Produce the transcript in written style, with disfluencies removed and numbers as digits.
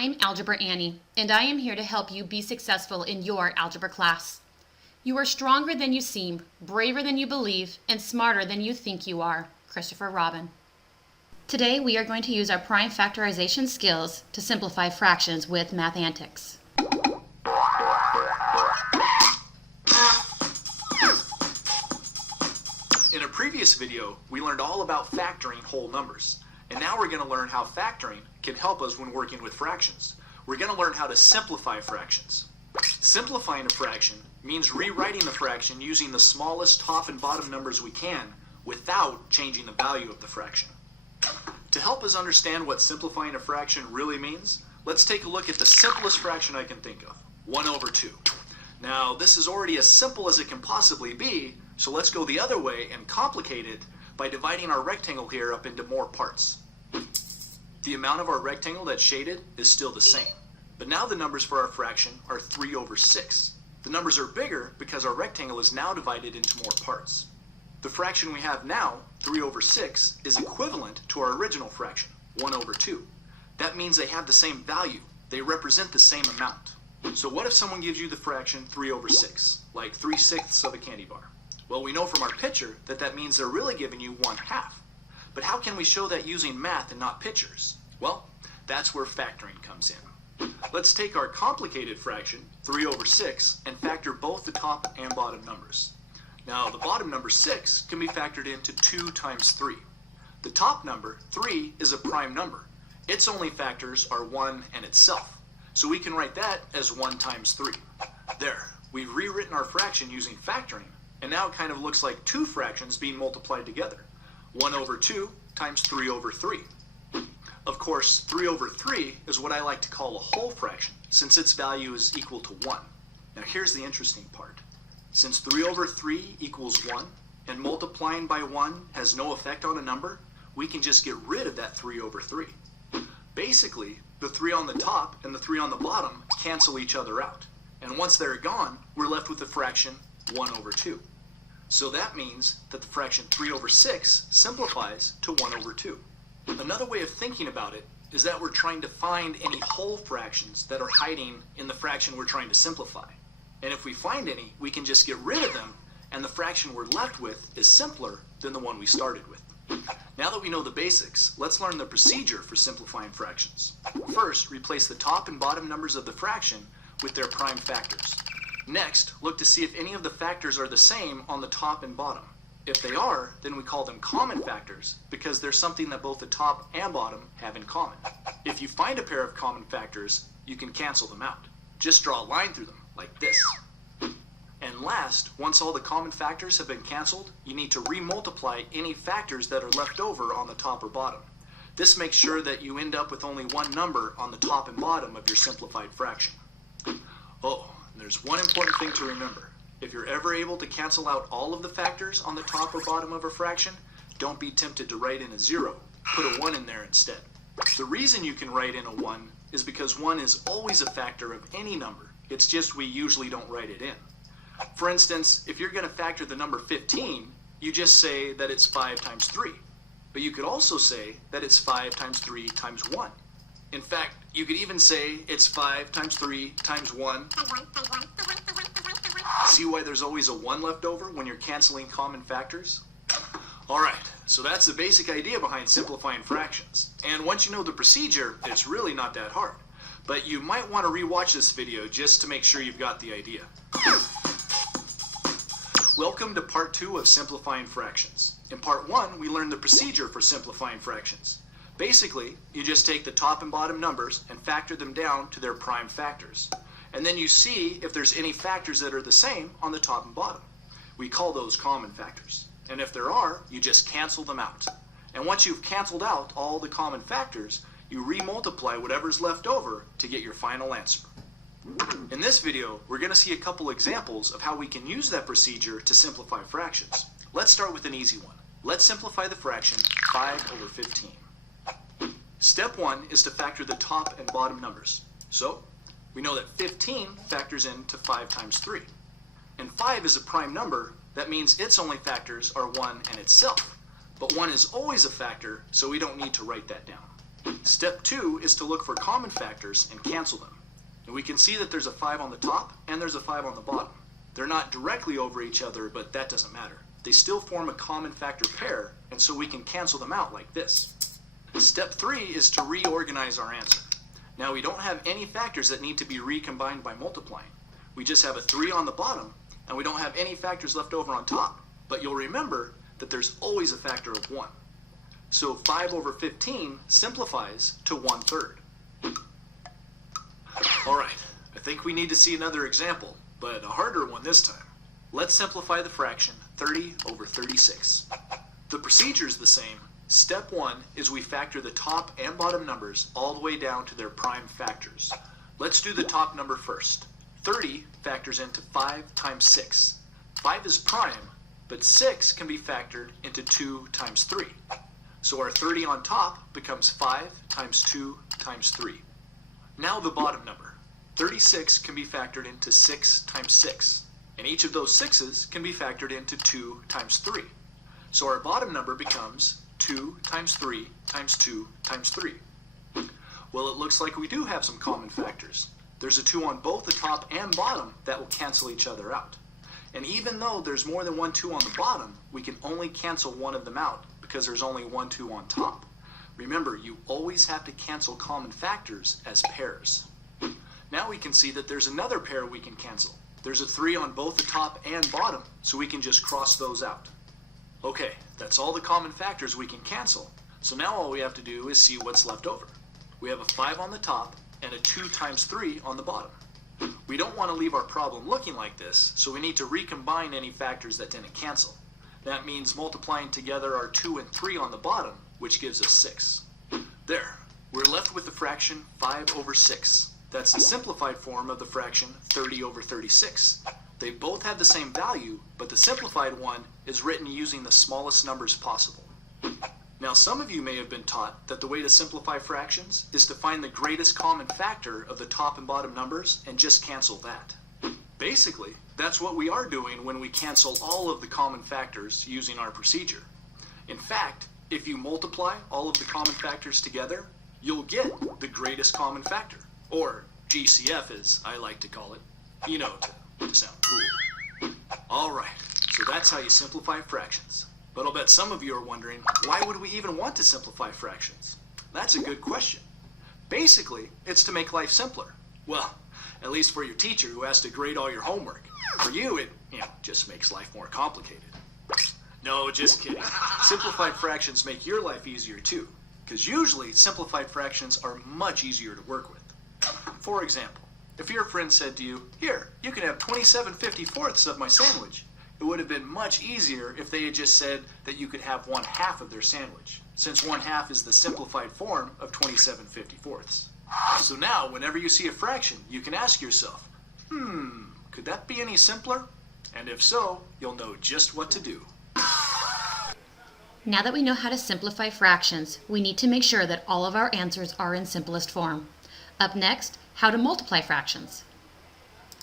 I'm Algebra Annie, and I am here to help you be successful in your algebra class. You are stronger than you seem, braver than you believe, and smarter than you think you are. Christopher Robin. Today we are going to use our prime factorization skills to simplify fractions with math antics. In a previous video, we learned all about factoring whole numbers. And now we're going to learn how factoring can help us when working with fractions. We're going to learn how to simplify fractions. Simplifying a fraction means rewriting the fraction using the smallest top and bottom numbers we can without changing the value of the fraction. To help us understand what simplifying a fraction really means, let's take a look at the simplest fraction I can think of, 1 over 2. Now, this is already as simple as it can possibly be, so let's go the other way and complicate it by dividing our rectangle here up into more parts. The amount of our rectangle that's shaded is still the same, but now the numbers for our fraction are 3 over 6. The numbers are bigger because our rectangle is now divided into more parts. The fraction we have now, 3 over 6, is equivalent to our original fraction, 1 over 2. That means they have the same value. They represent the same amount. So what if someone gives you the fraction 3 over 6, like 3/6 of a candy bar? Well, we know from our picture that that means they're really giving you 1/2. But how can we show that using math and not pictures? Well, that's where factoring comes in. Let's take our complicated fraction, 3 over 6, and factor both the top and bottom numbers. Now, the bottom number 6 can be factored into 2 times 3. The top number, 3, is a prime number. Its only factors are 1 and itself. So we can write that as 1 times 3. There, we've rewritten our fraction using factoring, and now it kind of looks like 2 fractions being multiplied together. 1 over 2 times 3 over 3. Of course, 3 over 3 is what I like to call a whole fraction, since its value is equal to 1. Now here's the interesting part. Since 3 over 3 equals 1, and multiplying by 1 has no effect on a number, we can just get rid of that 3 over 3. Basically, the 3 on the top and the 3 on the bottom cancel each other out. And once they're gone, we're left with the fraction 1 over 2. So that means that the fraction 3 over 6 simplifies to 1 over 2. Another way of thinking about it is that we're trying to find any whole fractions that are hiding in the fraction we're trying to simplify. And if we find any, we can just get rid of them, and the fraction we're left with is simpler than the one we started with. Now that we know the basics, let's learn the procedure for simplifying fractions. First, replace the top and bottom numbers of the fraction with their prime factors. Next, look to see if any of the factors are the same on the top and bottom. If they are, then we call them common factors because they're something that both the top and bottom have in common. If you find a pair of common factors, you can cancel them out. Just draw a line through them, like this. And last, once all the common factors have been canceled, you need to remultiply any factors that are left over on the top or bottom. This makes sure that you end up with only one number on the top and bottom of your simplified fraction. Oh, there's one important thing to remember. If you're ever able to cancel out all of the factors on the top or bottom of a fraction, don't be tempted to write in a 0. Put a 1 in there instead. The reason you can write in a 1 is because 1 is always a factor of any number. It's just we usually don't write it in. For instance, if you're going to factor the number 15, you just say that it's 5 times 3. But you could also say that it's 5 times 3 times 1. In fact, you could even say it's 5 times 3 times 1. See why there's always a 1 left over when you're canceling common factors? Alright, so that's the basic idea behind simplifying fractions. And once you know the procedure, it's really not that hard. But you might want to rewatch this video just to make sure you've got the idea. Welcome to part 2 of simplifying fractions. In part 1, we learned the procedure for simplifying fractions. Basically, you just take the top and bottom numbers and factor them down to their prime factors. And then you see if there's any factors that are the same on the top and bottom. We call those common factors. And if there are, you just cancel them out. And once you've canceled out all the common factors, you remultiply whatever's left over to get your final answer. In this video, we're going to see a couple examples of how we can use that procedure to simplify fractions. Let's start with an easy one. Let's simplify the fraction 5 over 15. Step 1 is to factor the top and bottom numbers. So, we know that 15 factors into 5 times 3. And 5 is a prime number, that means its only factors are 1 and itself. But 1 is always a factor, so we don't need to write that down. Step 2 is to look for common factors and cancel them. And we can see that there's a 5 on the top and there's a 5 on the bottom. They're not directly over each other, but that doesn't matter. They still form a common factor pair, and so we can cancel them out like this. Step 3 is to reorganize our answer. Now we don't have any factors that need to be recombined by multiplying. We just have a 3 on the bottom, and we don't have any factors left over on top. But you'll remember that there's always a factor of 1. So 5 over 15 simplifies to 1/3. Alright, I think we need to see another example, but a harder one this time. Let's simplify the fraction 30 over 36. The procedure is the same. Step 1 is we factor the top and bottom numbers all the way down to their prime factors. Let's do the top number first. 30 factors into 5 times 6. 5 is prime, but 6 can be factored into 2 times 3. So our 30 on top becomes 5 times 2 times 3. Now the bottom number. 36 can be factored into 6 times 6. And each of those 6's can be factored into 2 times 3. So our bottom number becomes 2 times 3 times 2 times 3. Well, it looks like we do have some common factors. There's a 2 on both the top and bottom that will cancel each other out. And even though there's more than one 2 on the bottom, we can only cancel one of them out because there's only one 2 on top. Remember, you always have to cancel common factors as pairs. Now we can see that there's another pair we can cancel. There's a 3 on both the top and bottom, so we can just cross those out. Okay, that's all the common factors we can cancel. So now all we have to do is see what's left over. We have a 5 on the top and a 2 times 3 on the bottom. We don't want to leave our problem looking like this, so we need to recombine any factors that didn't cancel. That means multiplying together our 2 and 3 on the bottom, which gives us 6. There, we're left with the fraction 5 over 6. That's the simplified form of the fraction 30 over 36. They both have the same value, but the simplified one is written using the smallest numbers possible. Now, some of you may have been taught that the way to simplify fractions is to find the greatest common factor of the top and bottom numbers and just cancel that. Basically, that's what we are doing when we cancel all of the common factors using our procedure. In fact, if you multiply all of the common factors together, you'll get the greatest common factor, or GCF as I like to call it, you know, to sound cool. Alright, so that's how you simplify fractions. But I'll bet some of you are wondering, why would we even want to simplify fractions? That's a good question. Basically, it's to make life simpler. Well, at least for your teacher who has to grade all your homework. For you, it just makes life more complicated. No, just kidding. Simplified fractions make your life easier too, because usually simplified fractions are much easier to work with. For example, if your friend said to you, "Here, you can have 27/54ths of my sandwich," it would have been much easier if they had just said that you could have 1/2 of their sandwich, since 1/2 is the simplified form of 27/54ths. So now, whenever you see a fraction, you can ask yourself, could that be any simpler? And if so, you'll know just what to do. Now that we know how to simplify fractions, we need to make sure that all of our answers are in simplest form. Up next, how to multiply fractions.